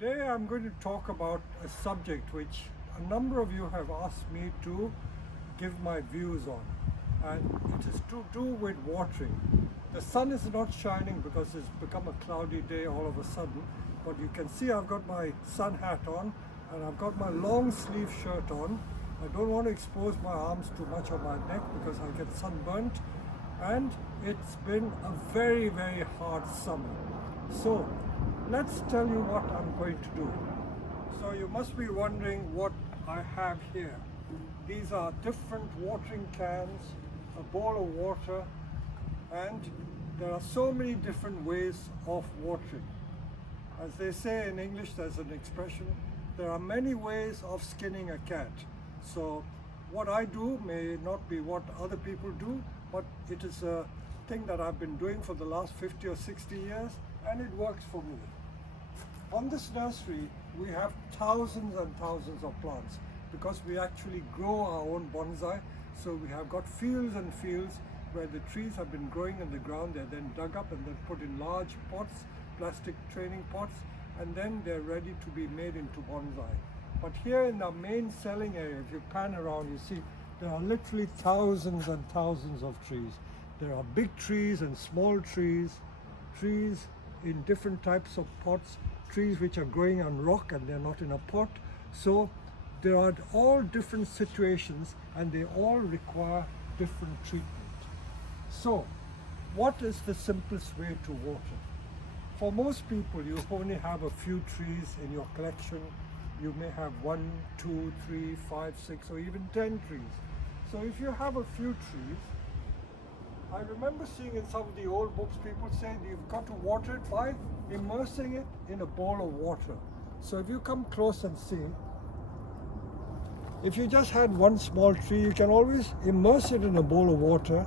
Today I'm going to talk about a subject which a number of you have asked me to give my views on, and it is to do with watering. The sun is not shining because it's become a cloudy day all of a sudden, but you can see I've got my sun hat on and I've got my long sleeve shirt on. I don't want to expose my arms too much on my neck because I get sunburnt, and it's been a very hard summer. So let's tell you what I'm going to do. So you must be wondering what I have here. These are different watering cans, a bowl of water, and there are so many different ways of watering. As they say in English, there's an expression, there are many ways of skinning a cat. So what I do may not be what other people do, but it is a thing that I've been doing for the last 50 or 60 years, and it works for me. On this nursery, we have thousands and thousands of plants because we actually grow our own bonsai. So we have got fields and fields where the trees have been growing in the ground. They're then dug up and then put in large pots, plastic training pots, and then they're ready to be made into bonsai. But here in the main selling area, if you pan around, you see there are literally thousands and thousands of trees. There are big trees and small trees, trees in different types of pots, trees which are growing on rock and they're not in a pot. So there are all different situations and they all require different treatment. So what is the simplest way to water? For most people, you only have a few trees in your collection. You may have 1, 2, 3, 5, 6, or even 10 trees. So if you have a few trees, I remember seeing in some of the old books people say you've got to water it by immersing it in a bowl of water. So if you come close and see, if you just had one small tree, you can always immerse it in a bowl of water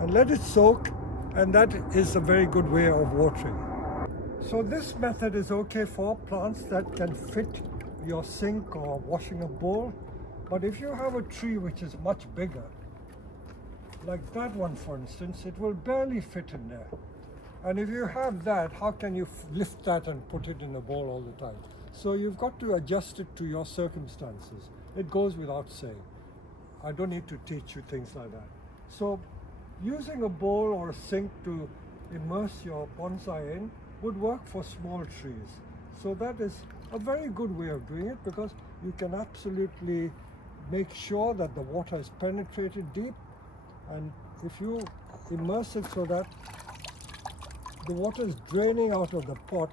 and let it soak, and that is a very good way of watering. So this method is okay for plants that can fit your sink or washing a bowl, but if you have a tree which is much bigger, like that one for instance, it will barely fit in there. And if you have that, how can you lift that and put it in a bowl all the time? So you've got to adjust it to your circumstances. It goes without saying. I don't need to teach you things like that. So using a bowl or a sink to immerse your bonsai in would work for small trees. So that is a very good way of doing it because you can absolutely make sure that the water is penetrated deep, and if you immerse it so that the water is draining out of the pot,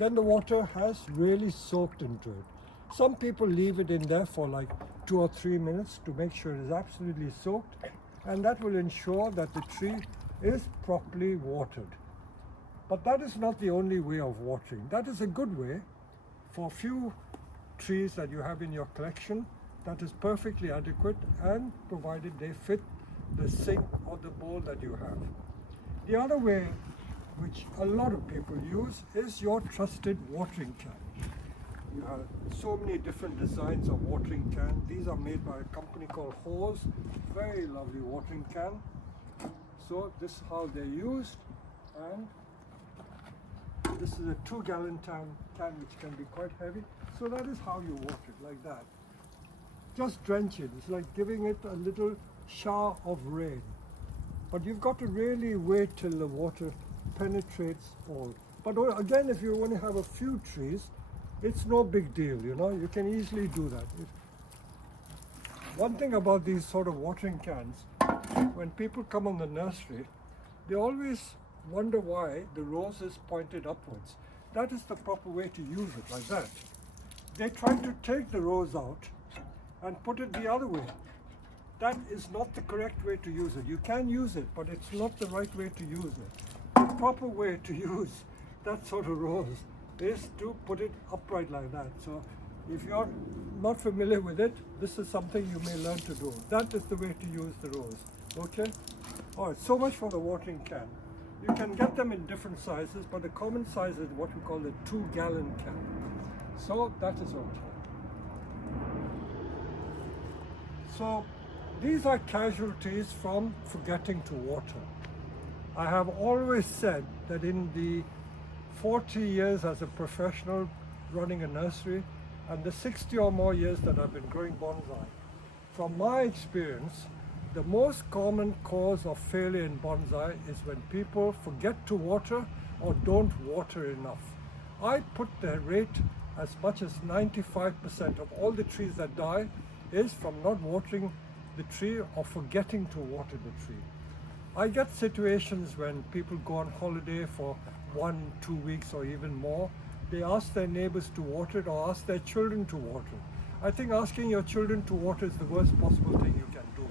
then the water has really soaked into it. Some people leave it in there for like 2 or 3 minutes to make sure it is absolutely soaked, and that will ensure that the tree is properly watered. But that is not the only way of watering. That is a good way for a few trees that you have in your collection. That is perfectly adequate, and provided they fit the sink or the bowl that you have. The other way, which a lot of people use, is your trusted watering can. You have so many different designs of watering can. These are made by a company called Herons. Very lovely watering can. So this is how they're used, and this is a 2-gallon can which can be quite heavy. So that is how you water it, like that. Just drench it. It's like giving it a little shower of rain. But you've got to really wait till the water penetrates all. But again, if you only have a few trees, it's no big deal, you know, you can easily do that. One thing about these sort of watering cans, when people come on the nursery, they always wonder why the rose is pointed upwards. That is the proper way to use it, like that. They try to take the rose out and put it the other way. That is not the correct way to use it. You can use it, but it's not the right way to use it. The proper way to use that sort of rose is to put it upright like that. So if you're not familiar with it, this is something you may learn to do. That is the way to use the rose. Okay? All right, so much for the watering can. You can get them in different sizes, but the common size is what we call the 2-gallon can. So that is okay. So these are casualties from forgetting to water. I have always said that in the 40 years as a professional running a nursery and the 60 or more years that I've been growing bonsai. From my experience, the most common cause of failure in bonsai is when people forget to water or don't water enough. I put the rate as much as 95% of all the trees that die is from not watering the tree or forgetting to water the tree. I get situations when people go on holiday for 1-2 weeks or even more. They ask their neighbors to water it or ask their children to water it. I think asking your children to water is the worst possible thing you can do,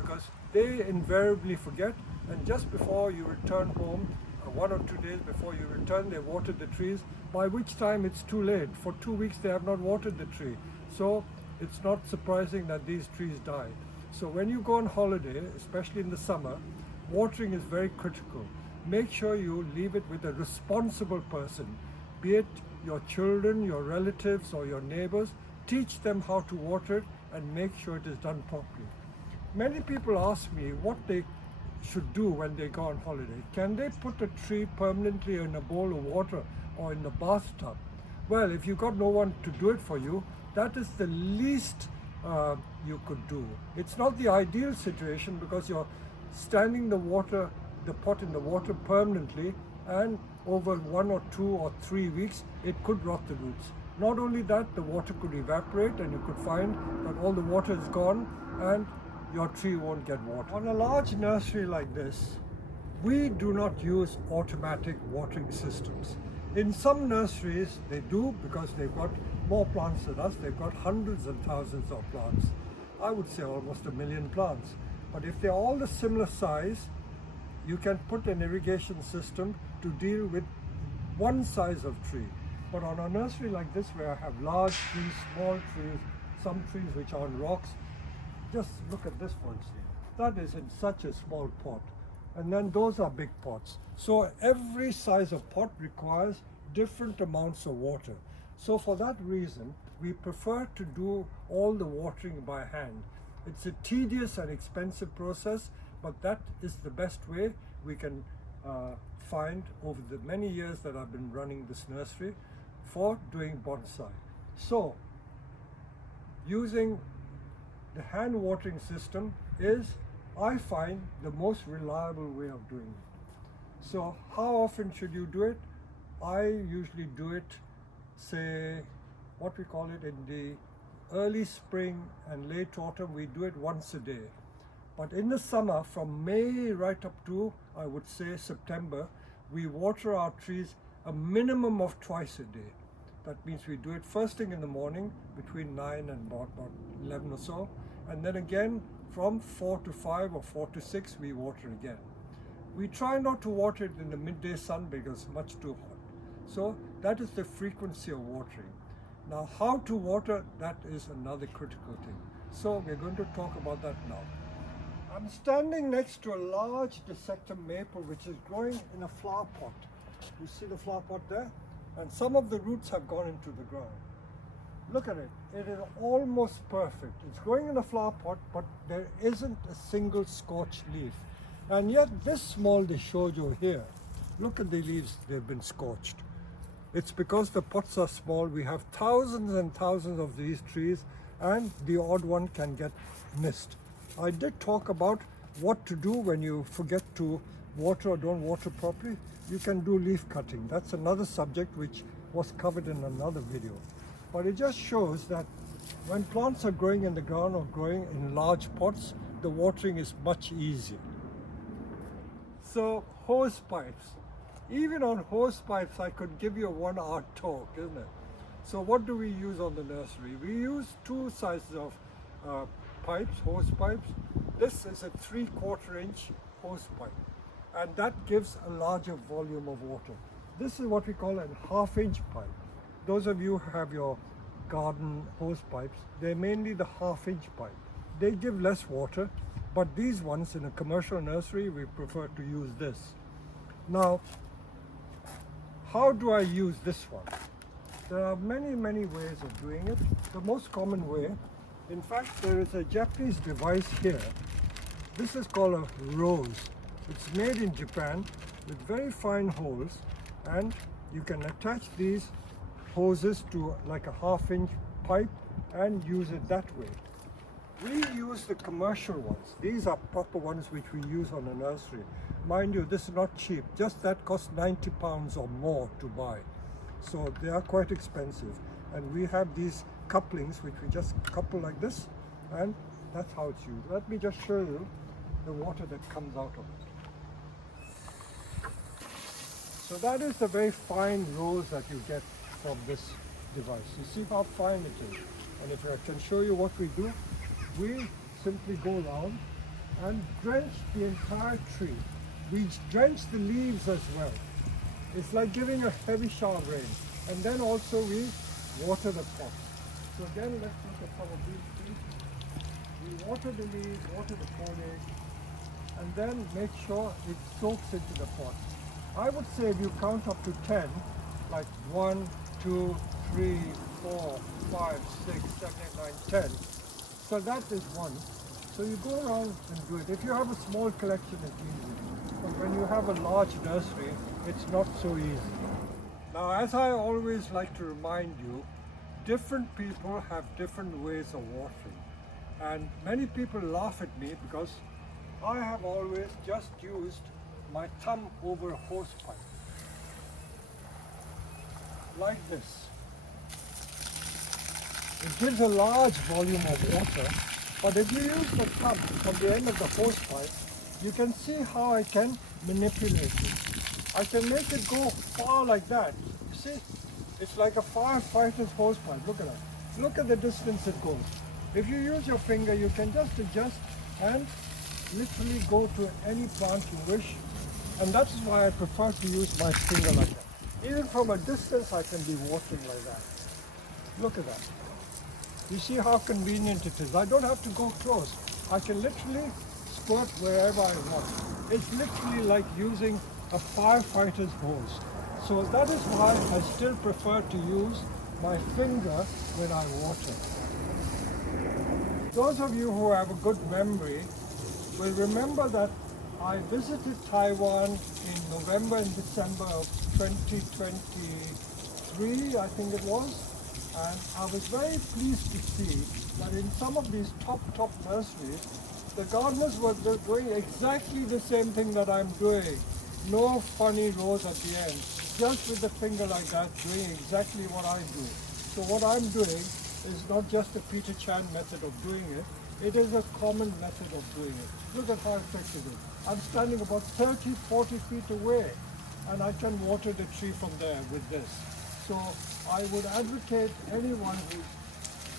because they invariably forget, and just before you return home, 1 or 2 days before you return, they watered the trees, by which time it's too late. For 2 weeks they have not watered the tree. So it's not surprising that these trees die. So when you go on holiday, especially in the summer, watering is very critical. Make sure you leave it with a responsible person, be it your children, your relatives, or your neighbors. Teach them how to water it and make sure it is done properly. Many people ask me what they should do when they go on holiday. Can they put a tree permanently in a bowl of water or in the bathtub? Well, if you've got no one to do it for you, that is the least you could do. It's not the ideal situation because you're standing the pot in the water permanently, and over 1 or 2 or 3 weeks it could rot the roots. Not only that, the water could evaporate and you could find that all the water is gone and your tree won't get water. On a large nursery like this, we do not use automatic watering systems. In some nurseries they do, because they've got more plants than us. They've got hundreds and thousands of plants. I would say almost 1 million plants. But if they're all the similar size, you can put an irrigation system to deal with one size of tree. But on a nursery like this, where I have large trees, small trees, some trees which are on rocks, just look at this one, see. That is in such a small pot. And then those are big pots. So every size of pot requires different amounts of water. So for that reason, we prefer to do all the watering by hand. It's a tedious and expensive process, but that is the best way we can find over the many years that I've been running this nursery for doing bonsai. So using the hand watering system is, I find, the most reliable way of doing it. So how often should you do it? I usually do it, say, what we call it, in the early spring and late autumn. We do it once a day. But in the summer, from May right up to, I would say, September, we water our trees a minimum of twice a day. That means we do it first thing in the morning between 9 and about 11 or so, and then again from 4 to 5 or 4 to 6 we water again. We try not to water it in the midday sun because it's much too hot. So that is the frequency of watering. Now how to water, that is another critical thing. So we're going to talk about that now. I'm standing next to a large dissectum maple which is growing in a flower pot. You see the flower pot there? And some of the roots have gone into the ground. Look at it. It is almost perfect. It's growing in a flower pot, but there isn't a single scorched leaf. And yet this small Dishojo here, look at the leaves, they've been scorched. It's because the pots are small. We have thousands and thousands of these trees, and the odd one can get missed. I did talk about what to do when you forget to water or don't water properly. You can do leaf cutting. That's another subject which was covered in another video. But it just shows that when plants are growing in the ground or growing in large pots, the watering is much easier. So hose pipes. Even on hose pipes, I could give you a 1-hour talk, isn't it? So what do we use on the nursery? We use 2 sizes of pipes, hose pipes. This is a 3/4 inch hose pipe, and that gives a larger volume of water. This is what we call a 1/2 inch pipe. Those of you who have your garden hose pipes, they're mainly the 1/2 inch pipe. They give less water, but these ones in a commercial nursery, we prefer to use this. Now, how do I use this one? There are many ways of doing it. The most common way, in fact, there is a Japanese device here. This is called a rose. It's made in Japan with very fine holes, and you can attach these hoses to like a 1/2-inch pipe and use it that way. We use the commercial ones. These are proper ones which we use on a nursery. Mind you, this is not cheap. Just that costs £90 or more to buy. So they are quite expensive. And we have these couplings which we just couple like this, and that's how it's used. Let me just show you the water that comes out of it. So that is the very fine rose that you get from this device. You see how fine it is. And if I can show you what we do, we simply go around and drench the entire tree. We drench the leaves as well. It's like giving a heavy shower rain. And then also we water the pots. So again, let's look at some of these trees. We water the leaves, water the foliage, and then make sure it soaks into the pot. I would say if you count up to 10, like 1, 2, 3, 4, 5, 6, 7, 8, 9, 10. So that is one. So you go around and do it. If you have a small collection, it's easy. But when you have a large nursery, it's not so easy. Now, as I always like to remind you, different people have different ways of watering. And many people laugh at me because I have always just used my thumb over a hose pipe. Like this. It gives a large volume of water, but if you use the thumb from the end of the hose pipe, you can see how I can manipulate it. I can make it go far like that. You see, it's like a firefighter's hose pipe. Look at that. Look at the distance it goes. If you use your finger, you can just adjust and literally go to any plant you wish. And that is why I prefer to use my finger like that. Even from a distance, I can be watering like that. Look at that. You see how convenient it is. I don't have to go close. I can literally squirt wherever I want. It's literally like using a firefighter's hose. So that is why I still prefer to use my finger when I water. Those of you who have a good memory will remember that I visited Taiwan in November and December of 2023, I think it was. And I was very pleased to see that in some of these top nurseries, the gardeners were doing exactly the same thing that I'm doing. No funny rows at the end. Just with the finger like that, doing exactly what I do. So what I'm doing is not just a Peter Chan method of doing it. It is a common method of doing it. Look at how effective it is. I'm standing about 30, 40 feet away, and I can water the tree from there with this. So I would advocate anyone who's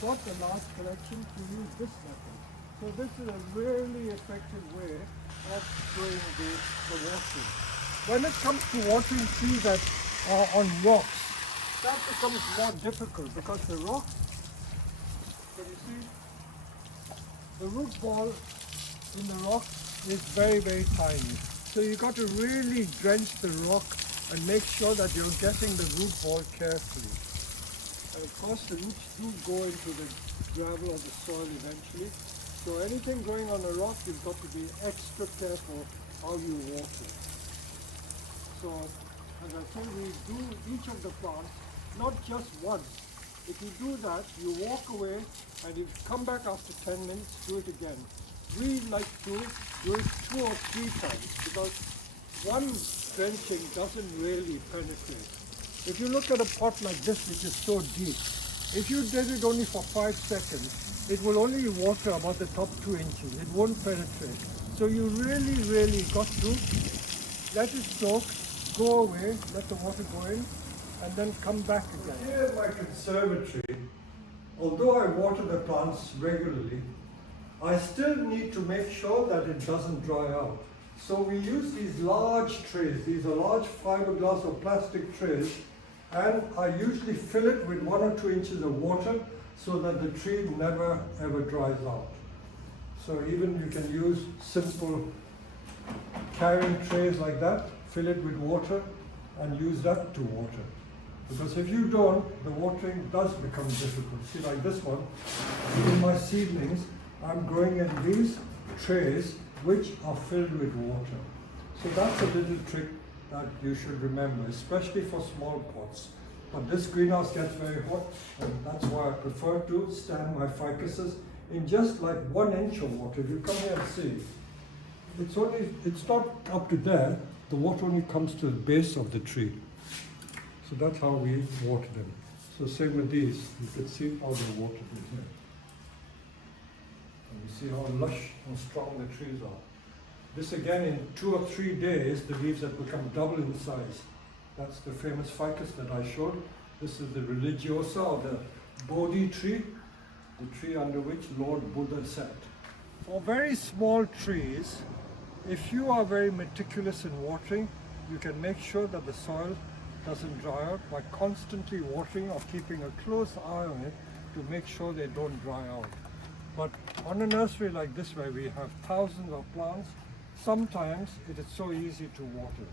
got a large collection to use this method. So this is a really effective way of doing the watering. When it comes to watering trees that are on rocks, that becomes more difficult because the rock, can you see, the root ball in the rock is very, very tiny. So you got to really drench the rock and make sure that you're getting the root ball carefully. And of course the roots do go into the gravel or the soil eventually. So anything growing on a rock, you've got to be extra careful how you water. So as I said, we do each of the plants, not just once. If you do that, you walk away and you come back after 10 minutes, do it again. We like to do it 2 or 3 times because one drenching doesn't really penetrate. If you look at a pot like this, which is so deep, if you did it only for 5 seconds, it will only water about the top 2 inches. It won't penetrate. So you really got to let it soak, go away, let the water go in, and then come back again. Here in my conservatory, although I water the plants regularly, I still need to make sure that it doesn't dry out. So we use these large trays. These are large fiberglass or plastic trays, and I usually fill it with 1 or 2 inches of water so that the tree never ever dries out. So even you can use simple carrying trays like that, fill it with water and use that to water. Because if you don't, the watering does become difficult. See, like this one, in my seedlings, I'm growing in these trays which are filled with water. So that's a little trick that you should remember, especially for small pots. But this greenhouse gets very hot, and that's why I prefer to stand my ficuses in just like 1 inch of water. If you come here and see, it's not up to there, the water only comes to the base of the tree. So that's how we water them. So same with these, you can see how they're watered in here. And you see how lush and strong the trees are. This again, in 2 or 3 days, the leaves have become double in size. That's the famous ficus that I showed. This is the religiosa, or the Bodhi tree, the tree under which Lord Buddha sat. For very small trees, if you are very meticulous in watering, you can make sure that the soil doesn't dry out by constantly watering or keeping a close eye on it to make sure they don't dry out. But on a nursery like this, where we have thousands of plants, sometimes it is so easy to water.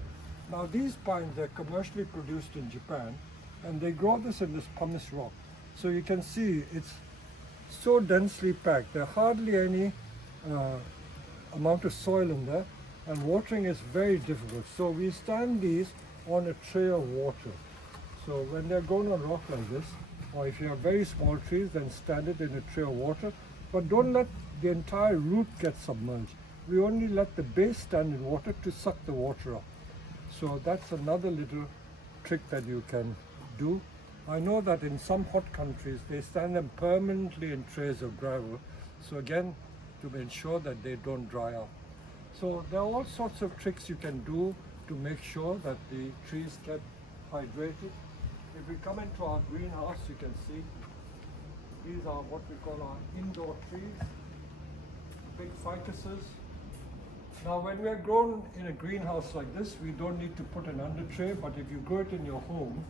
Now these pines, they're commercially produced in Japan, and they grow this in this pumice rock. So you can see it's so densely packed. There are hardly any amount of soil in there, and watering is very difficult. So we stand these on a tray of water. So when they're grown on rock like this, or if you have very small trees, then stand it in a tray of water, but don't let the entire root get submerged. We only let the base stand in water to suck the water up. So that's another little trick that you can do. I know that in some hot countries, they stand them permanently in trays of gravel. So again, to ensure that they don't dry out. So there are all sorts of tricks you can do to make sure that the trees get hydrated. If we come into our greenhouse, you can see these are what we call our indoor trees, big ficuses. Now when we are grown in a greenhouse like this, we don't need to put an under tray, but if you grow it in your home,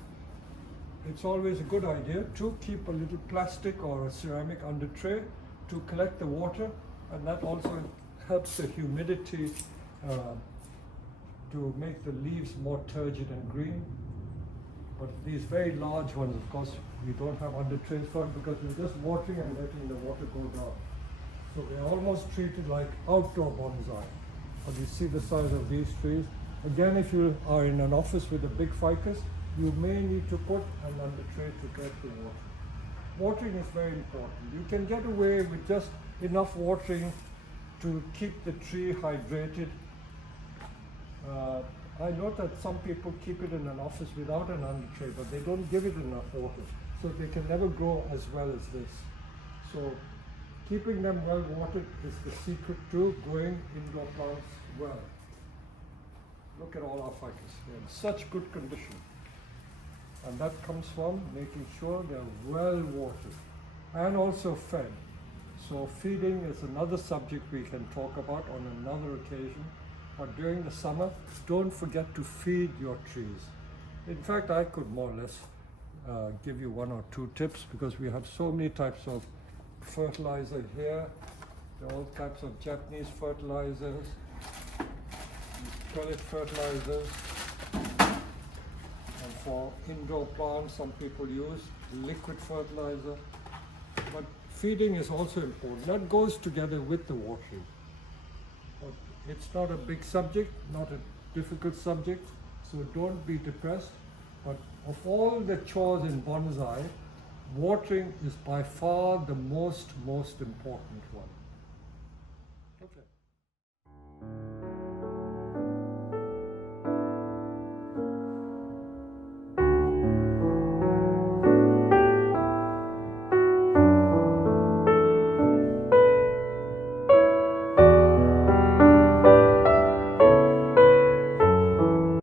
it's always a good idea to keep a little plastic or a ceramic under tray to collect the water, and that also helps the humidity to make the leaves more turgid and green. But these very large ones, of course, we don't have under trays for it because we're just watering and letting the water go down. So they're almost treated like outdoor bonsai. But you see the size of these trees. Again, if you are in an office with a big ficus, you may need to put an under tray to get the water. Watering is very important. You can get away with just enough watering to keep the tree hydrated. I know that some people keep it in an office without an under tray, but they don't give it enough water, so they can never grow as well as this. So keeping them well watered is the secret to growing indoor plants well. Look at all our ficus, they're in such good condition. And that comes from making sure they're well watered and also fed. So feeding is another subject we can talk about on another occasion. But during the summer, don't forget to feed your trees. In fact, I could more or less give you 1 or 2 tips, because we have so many types of fertilizer here. There are all types of Japanese fertilizers, pellet fertilizers, and for indoor plants, some people use liquid fertilizer. But feeding is also important. That goes together with the watering. But it's not a big subject, not a difficult subject, so don't be depressed. But of all the chores in bonsai, watering is by far the most important one. Okay.